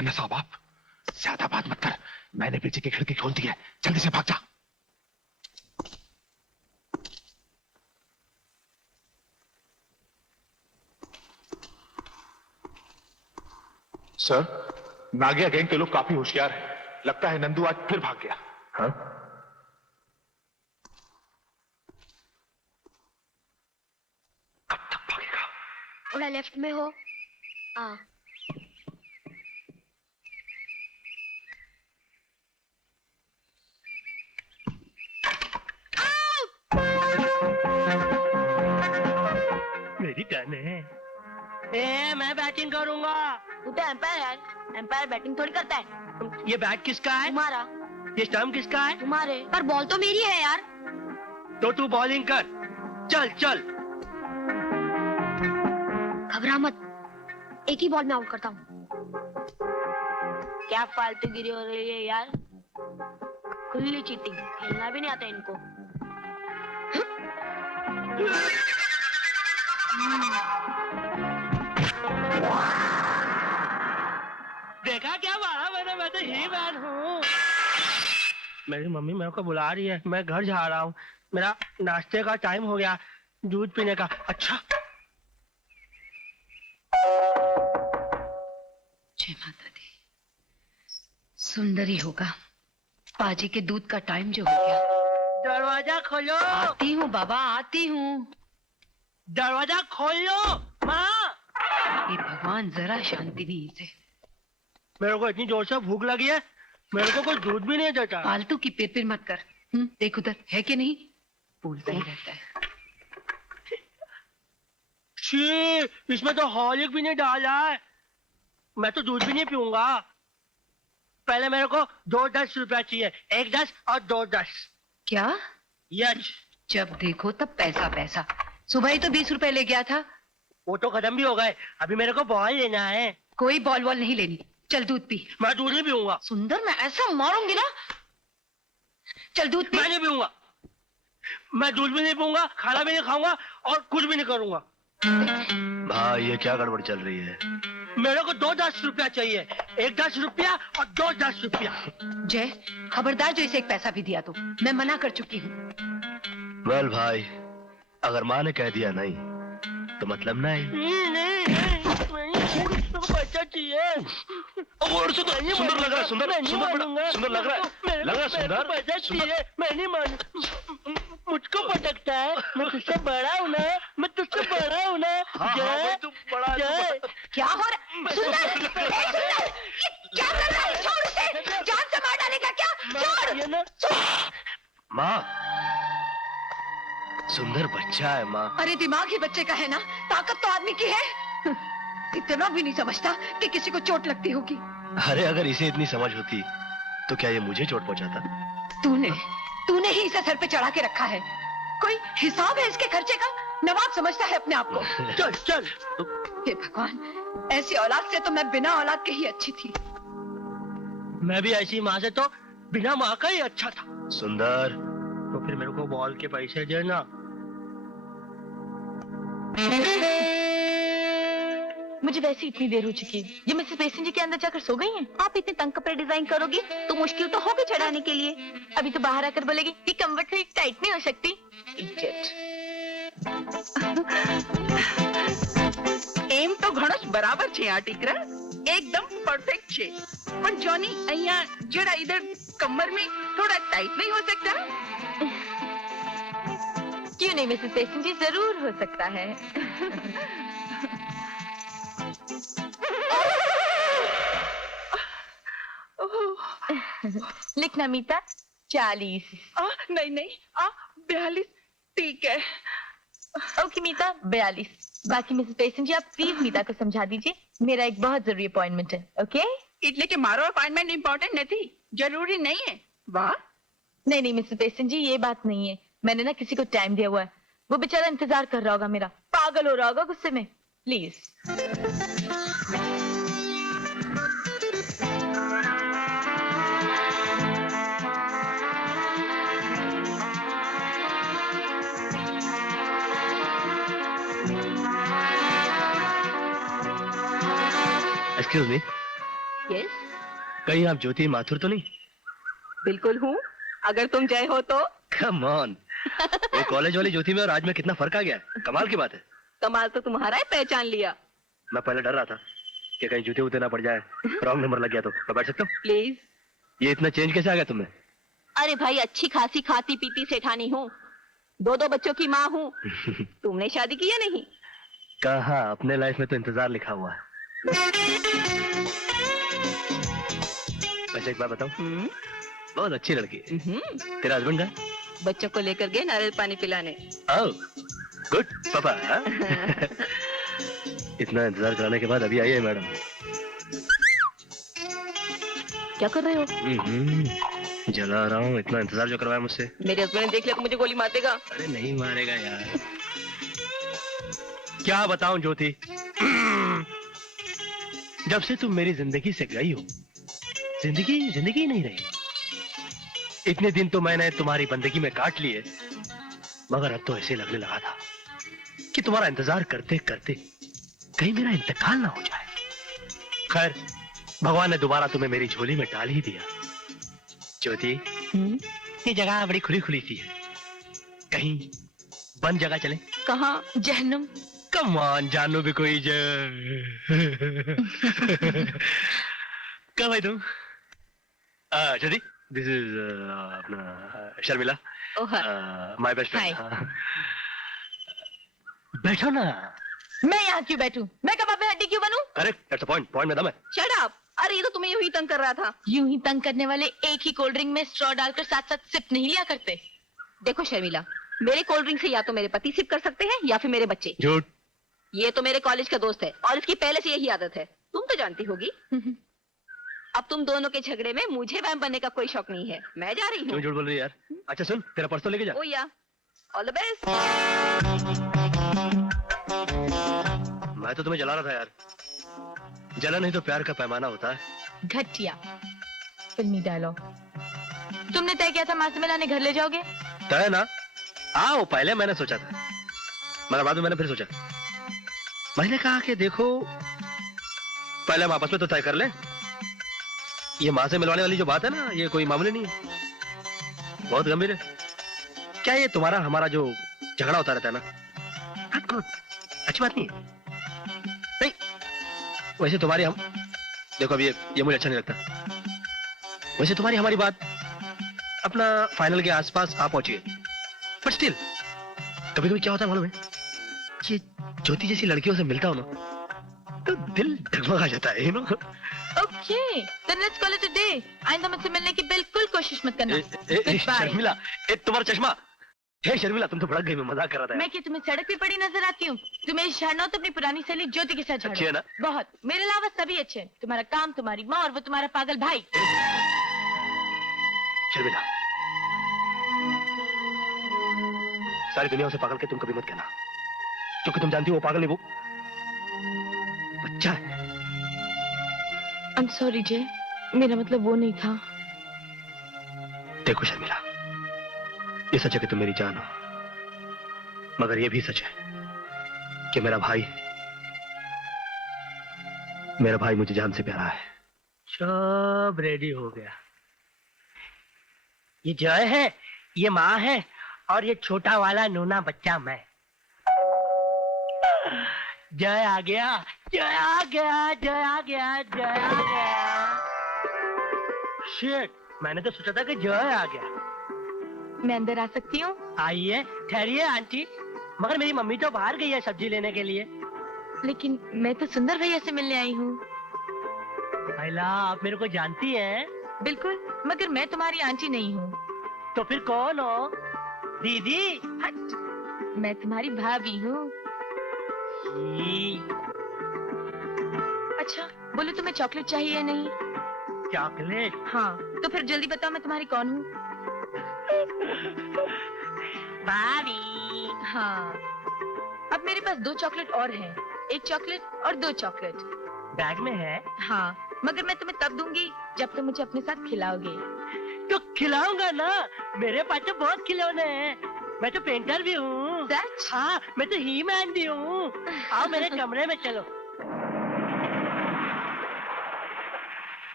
खन्ना साहब आप ज्यादा बात मत कर। मैंने पीछे की खिड़की खोल दी है, जल्दी से भाग जा। सर, नागिया गैंग के लोग काफी होशियार हैं। लगता है नंदू आज फिर भाग गया। हाँ? कब तक भागेगा? थोड़ा लेफ्ट में हो। हाँ। मेरी टर्न है। मैं बैटिंग करूंगा। तू तो एम्पायर है, एम्पायर बैटिंग थोड़ी करता है। ये बैट किसका है? तुम्हारा। ये स्टंप किसका है? तुम्हारे। पर बॉल तो मेरी है यार। तो तू बॉलिंग कर। चल चल। घबरा मत, एक ही बॉल में आउट करता हूँ। क्या फालतू गिरी हो रही है यार, खुली चीटिंग, खेलना भी नहीं आता इनको। देखा क्या मारा मैंने? मैं तो ही मैन हूँ। मेरी मम्मी मेरे को बुला रही है, मैं घर जा रहा हूँ। मेरा नाश्ते का टाइम हो गया, दूध पीने का। अच्छा, जय माता दी। सुंदरी होगा, पाजी के दूध का टाइम जो हो गया। दरवाजा खोलो। आती हूँ बाबा, आती हूँ। दरवाजा खोलो माँ। ये भगवान जरा शांति नहीं इसे। मेरे को इतनी जोर से भूख लगी है, मेरे को कोई दूध भी नहीं देता। फालतू की पिर मत कर। देख उधर है कि नहीं, बोलता ही रहता है। छी, इसमें तो हॉर्लिक भी नहीं डाला है। मैं तो दूध भी नहीं पीऊंगा। पहले मेरे को 2 10 रुपया चाहिए, 1 10 और 2 10। क्या? यस। जब देखो तब पैसा पैसा। सुबह ही तो 20 रुपए ले गया था। वो तो खत्म भी हो गए, अभी मेरे को बॉल लेना है। कोई बॉल वॉल नहीं लेनी, चल दूध पी। मैं दूध नहीं पीऊंगा। सुंदर, मैं ऐसा मारूंगी ना। चल दूध पी। मैं नहीं पीऊंगा। मैं दूध भी नहीं पीऊंगा, खाना भी नहीं खाऊंगा और कुछ भी नहीं करूंगा। भाई ये क्या गड़बड़ चल रही है? मेरे को 2 10 रुपया चाहिए, 1 10 रुपया और 2 10 रुपया। जय, खबरदार जो इसे एक पैसा भी दिया तो मैं मना कर चुकी हूँ। वेल भाई, अगर माँ ने कह दिया नहीं तो मतलब नहीं। पैसा चाहिए। और सुंदर लग रहा है, सुंदर सुंदर लग रहा है सुंदर। पैसा चाहिए, मैं नहीं मानू। मुझको पटकता है, मैं तुझसे बड़ा हूँ ना, मैं तुझसे बड़ा हूँ ना। जय, जय। क्या हो रहा? सुंदर, क्या कर रहा है? छोड़ उसे, जान से मार डालेगा क्या? छोड़। माँ, सुंदर बच्चा है माँ। अरे दिमाग ही बच्चे का है ना, ताकत तो आदमी की है। इतना भी नहीं समझता कि किसी को चोट लगती होगी। अरे अगर इसे इतनी समझ होती तो क्या ये मुझे चोट पहुंचाता? तूने ही इसे सर पे चढ़ा के रखा है। कोई हिसाब है इसके खर्चे का? नवाब समझता है अपने आप को। चल चल। हे भगवान, ऐसी औलाद से तो मैं बिना औलाद के ही अच्छी थी। मैं भी ऐसी माँ से तो बिना माँ का ही अच्छा था। सुंदर, तो फिर मेरे को बॉल के पैसे देना। मुझे वैसे इतनी देर हो चुकी है, ये मिसेस बेसन जी के अंदर जाकर सो गई हैं। आप इतने तंग कपड़े डिजाइन करोगी तो मुश्किल तो होगी चढ़ाने के लिए। अभी तो बाहर आकर बोलेगी कि कमर थोड़ी टाइट नहीं हो सकती। એમ તો ઘણો જ બરાબર છે આ ટીકરા, એકદમ પરફેક્ટ છે, પણ જોની અહીંયા જરા इधर कमर में थोड़ा टाइट नहीं हो सकता? क्यों नहीं मिसेस बेसन जी, जरूर हो सकता है। लिखना मीता 40। नहीं नहीं, 42 ठीक है। ओके मीता 42। बाकी मिसेस बेसन जी आप प्लीज मीता को समझा दीजिए, मेरा एक बहुत जरूरी अपॉइंटमेंट है। ओके? એટલે કે મારો અપॉइंटमेंट इम्पोर्टेंट नहीं, जरूरी नहीं है। वाह। नहीं नहीं मिसेस बेसन जी, ये बात नहीं है। मैंने ना किसी को टाइम दिया हुआ है, वो बेचारा इंतजार कर रहा होगा मेरा, पागल हो रहा होगा गुस्से में। प्लीज। एक्सक्यूज मी, यस, कहीं आप ज्योति माथुर तो नहीं? बिल्कुल हूँ। अगर तुम जय हो तो। कम ऑन, वो कॉलेज वाली ज्योति में और आज में कितना फर्क आ गया है। कमाल की बात है। कमाल तो तुम्हारा है, पहचान लिया। मैं पहले डर रहा था कि कहीं जूते उते ना पड़ जाए, रॉन्ग नंबर लग गया तो। मैं बैठ सकता हूँ? प्लीज। ये इतना चेंज कैसे आ गया तुमने? अरे भाई, अच्छी खासी खाती पीती सेठानी हूँ, 2 बच्चों की माँ हूँ। तुमने शादी की या नहीं? कहाँ, अपने लाइफ में तो इंतजार लिखा हुआ है। वैसे एक बात बताऊं, बहुत अच्छी लड़की है। तेरा हस्बैंड का? बच्चों को लेकर गए नारियल पानी पिलाने। ओह गुड पापा। इतना इंतजार कराने के बाद अभी आई है मैडम। क्या कर रहे हो? जला रहा हूँ, इतना इंतजार जो करवाया मुझसे। मेरे हस्बैंड ने देख लिया तो मुझे गोली मार देगा। अरे नहीं मारेगा यार। क्या बताऊं ज्योति, जब से तुम मेरी जिंदगी से गई हो, जिंदगी जिंदगी नहीं रही। इतने दिन तो मैंने तुम्हारी बंदगी में काट लिए, मगर अब तो ऐसे लगने लगा था कि तुम्हारा इंतजार करते करते कहीं मेरा इंतकाल ना हो जाए। खैर, भगवान ने दोबारा तुम्हें मेरी झोली में डाल ही दिया। ज्योति, ये जगह बड़ी खुली खुली सी है, कहीं बंद जगह चले? कहाँ? जहन्नुम। कम ऑन, जानू भी कोई कहाँ भाई तुम? ज्योति, दिस इज अपना शर्मिला, माय बेस्ट फ्रेंड। बैठो ना। मैं यहाँ क्यों बैठूं? मैं कबाब में हड्डी क्यों बनूं? अरे दैट्स द पॉइंट, पॉइंट में दम है। Shut up. अरे ये तो तुम्हें यूं ही तंग कर रहा था। यूं ही तंग करने वाले एक ही कोल्ड ड्रिंक में स्ट्रॉ डालकर साथ साथ सिप नहीं लिया करते। देखो शर्मिला, मेरे कोल्ड ड्रिंक से या तो मेरे पति सिप कर सकते हैं या फिर मेरे बच्चे। झूठ। ये तो मेरे कॉलेज का दोस्त है और इसकी पहले से यही आदत है, तुम तो जानती होगी। अब तुम दोनों के झगड़े में मुझे वैम बनने का कोई शौक नहीं है। मैं जा रही क्यों हूँ। झूठ बोल रही है यार? अच्छा सुन, तेरा पर्स तो लेके जा। ओ या, ऑल द बेस्ट। मैं तो तुम्हें जला रहा था यार। जला नहीं तो प्यार का पैमाना होता है। घटिया फिल्मी डायलॉग। तुमने तय किया था माँ से मिलाने घर ले जाओगे? तय ना? आओ, पहले मैंने सोचा था, मगर बाद में मैंने फिर सोचा। मैंने कहा कि देखो, पहले हम आपस में तो तय कर लें। ये माँ से मिलवाने वाली जो बात है ना, ये कोई मामूली नहीं है, बहुत गंभीर है। क्या ये तुम्हारा हमारा जो झगड़ा होता रहता है ना, not good, अच्छी बात नहीं है। नहीं, वैसे तुम्हारी हम, देखो अभी ये मुझे अच्छा नहीं लगता। वैसे तुम्हारी हमारी बात अपना फाइनल के आसपास आ पहुंची है, बट स्टिल कभी कभी क्या होता है मालूम है, ये ज्योति जैसी लड़कियों से मिलता हो ना तो दिल डगमगा जाता है, you know. Okay, then let's call it a day. आइंदा मुझसे मिलने की बिल्कुल कोशिश मत करना। Goodbye. शर्मिला, तुम्हारा चश्मा। हे शर्मिला, तुम तो भड़क गई, मैं मजाक कर रहा था। मैं क्या तुम्हें सड़क पे पड़ी नजर आती हूँ? तुम्हें झाड़ना हो तो अपनी पुरानी सहेली ज्योति के साथ झाड़ो। अच्छी है ना? बहुत। मेरे अलावा सभी अच्छे हैं। तुम्हारा काम, तुम्हारी माँ और वो तुम्हारा पागल भाई। शर्मिला, सारी दुनिया उसे पागल के तुम कभी मत कहना, क्योंकि तुम जानती हो वो पागल नहीं, वो बच्चा है। I'm sorry जय, मेरा मतलब वो नहीं था। देखो शर्मिला, ये सच है कि तुम मेरी जान हो, मगर ये भी सच है कि मेरा भाई मुझे जान से प्यारा है। सब रेडी हो गया। ये जय है, ये माँ है, और ये छोटा वाला नूना बच्चा मैं। जय आ गया, जय आ गया, जय आ गया, जय आ गया। शिट, मैंने तो सोचा था कि जय आ गया। मैं अंदर आ सकती हूँ? आइए, ठहरिए आंटी, मगर मेरी मम्मी तो बाहर गई है सब्जी लेने के लिए। लेकिन मैं तो सुंदर भैया से मिलने आई हूँ। महिला, आप मेरे को जानती हैं? बिल्कुल, मगर मैं तुम्हारी आंटी नहीं हूँ। तो फिर कौन हो? दीदी? हट, मैं तुम्हारी भाभी हूँ। अच्छा, बोलो तुम्हें चॉकलेट चाहिए या नहीं? चॉकलेट? हाँ, तो फिर जल्दी बताओ मैं तुम्हारी कौन हूँ? भाभी। हाँ, अब मेरे पास 2 चॉकलेट और हैं, 1 चॉकलेट और 2 चॉकलेट। बैग में है? हाँ, मगर मैं तुम्हें तब दूंगी जब तुम मुझे अपने साथ खिलाओगे। तो खिलाऊंगा ना, मेरे पास तो बहुत खिलौने हैं। मैं तो पेंटर भी हूँ। सच? हाँ, मैं तो ही मैन भी हूँ। आओ मेरे कमरे में चलो।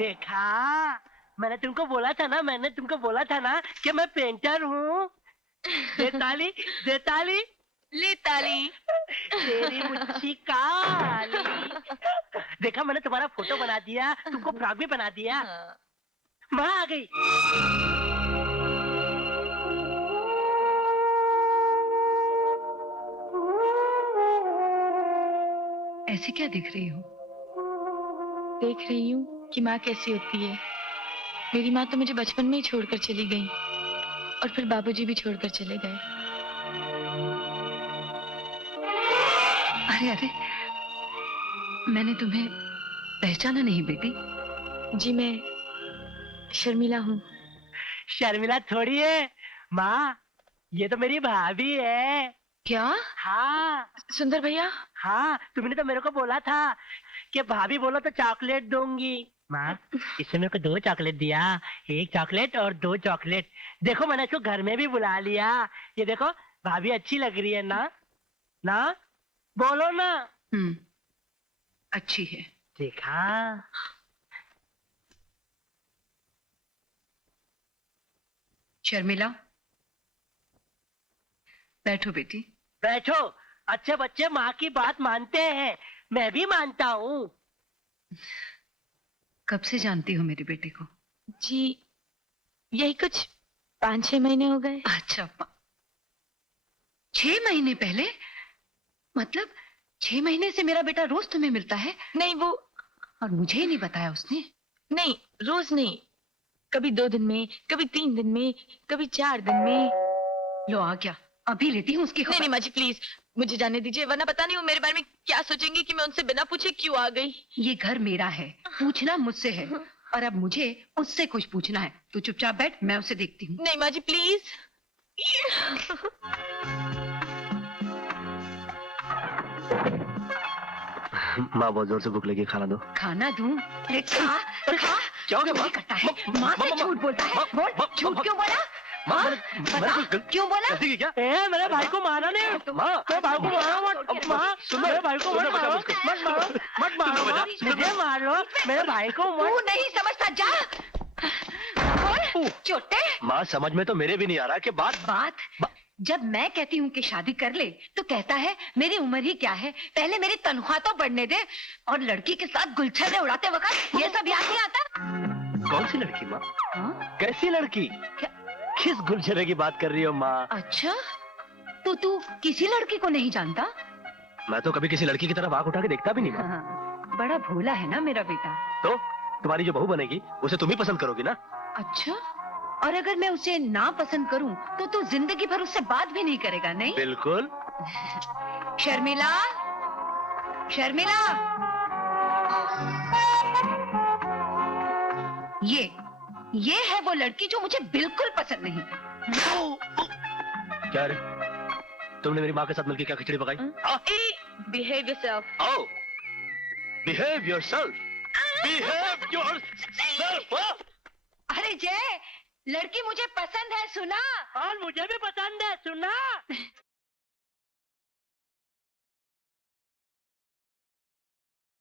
देखा, मैंने तुमको बोला था ना कि मैं पेंटर हूँ। दे ताली, दे ताली। ले ताली। तेरी मुच्छी काली। देखा, मैंने तुम्हारा फोटो बना दिया, तुमको फ्रॉक भी बना दिया। माँ आ गई। ऐसे क्या दिख रही हो? देख रही हूँ कि माँ कैसी होती है। मेरी माँ तो मुझे बचपन में ही छोड़कर चली गई और फिर बाबूजी भी छोड़कर चले गए। अरे अरे, मैंने तुम्हें पहचाना नहीं बेटी। जी मैं शर्मिला हूँ। शर्मिला थोड़ी है माँ, ये तो मेरी भाभी है। क्या? हाँ सुंदर भैया? हाँ, तुमने तो मेरे को बोला था कि भाभी बोलो तो चॉकलेट दूंगी। माँ, इसने मेरे को 2 चॉकलेट दिया, 1 चॉकलेट और 2 चॉकलेट। देखो, मैंने इसको घर में भी बुला लिया। ये देखो, भाभी अच्छी लग रही है ना? ना बोलो ना। अच्छी है। देखा। शर्मिला, बैठो बेटी। बैठो। अच्छे बच्चे माँ की बात मानते हैं, मैं भी मानता हूँ। कब से जानती हो मेरे बेटे को? जी यही कुछ 5-6 महीने हो गए। अच्छा, 6 महीने पहले? मतलब 6 महीने से मेरा बेटा रोज तुम्हें मिलता है? नहीं वो, और मुझे ही नहीं बताया उसने? नहीं रोज नहीं, कभी 2 दिन में, कभी 3 दिन में, कभी 4 दिन में। लो आ गया, अभी लेती हूँ उसकी खबर। नहीं माँ जी प्लीज, मुझे जाने दीजिए, वरना पता नहीं वो मेरे बारे में क्या सोचेंगी कि मैं उनसे बिना पूछे क्यों आ गई। ये घर मेरा है, पूछना मुझसे है, और अब मुझे उससे कुछ पूछना है। तू चुपचाप बैठ, मैं उसे देखती हूँ। नहीं माँ जी प्लीज। माँ, बहुत जोर से भूख लगी, खाना दो। खाना दूं? खा खा। क्या हो गया माँ? करता है, माँ से झूठ बोलता है। बोल, झूठ क्यों बोला? बता, क्यों बोला? गलती की क्या? मेरे भाई को मारा नहीं। माँ, मेरे भाई को मारो मत। माँ, मेरे भाई को मत मारो, मत मारो, मत मारो। माँ, मुझे मार लो, मेरे भाई को तू मत। नहीं समझता, जा। बोल, चोटे। माँ, समझ में तो मेरे भी नहीं आ रहा कि बात जब मैं कहती हूँ कि शादी कर ले तो कहता है मेरी उम्र ही क्या है, पहले मेरी तनख्वाह तो बढ़ने दे। और लड़की के साथ गुलछर्रे उड़ाते वक्त ये सब याद नहीं आता? कौन सी लड़की माँ? हाँ? कैसी लड़की? किस गुलछर्रे की बात कर रही हो माँ? अच्छा, तो तू किसी लड़की को नहीं जानता? मैं तो कभी किसी लड़की की तरफ आंख उठा के देखता भी नहीं माँ। हाँ, बड़ा भोला है ना मेरा बेटा। तो तुम्हारी जो बहू बनेगी उसे तुम ही पसंद करोगी ना? अच्छा, और अगर मैं उसे ना पसंद करूं तो तू जिंदगी भर उससे बात भी नहीं करेगा, नहीं? बिल्कुल। शर्मिला, शर्मिला, ये है वो लड़की जो मुझे बिल्कुल पसंद नहीं। क्या रे, तुमने मेरी माँ के साथ मिलकर क्या खिचड़ी पकाई? Behave yourself. आओ, बिहेव योरसेल्फ, बिहेव योरसेल्फ। अरे जय, लड़की मुझे पसंद है, सुना? और मुझे भी पसंद है, सुना?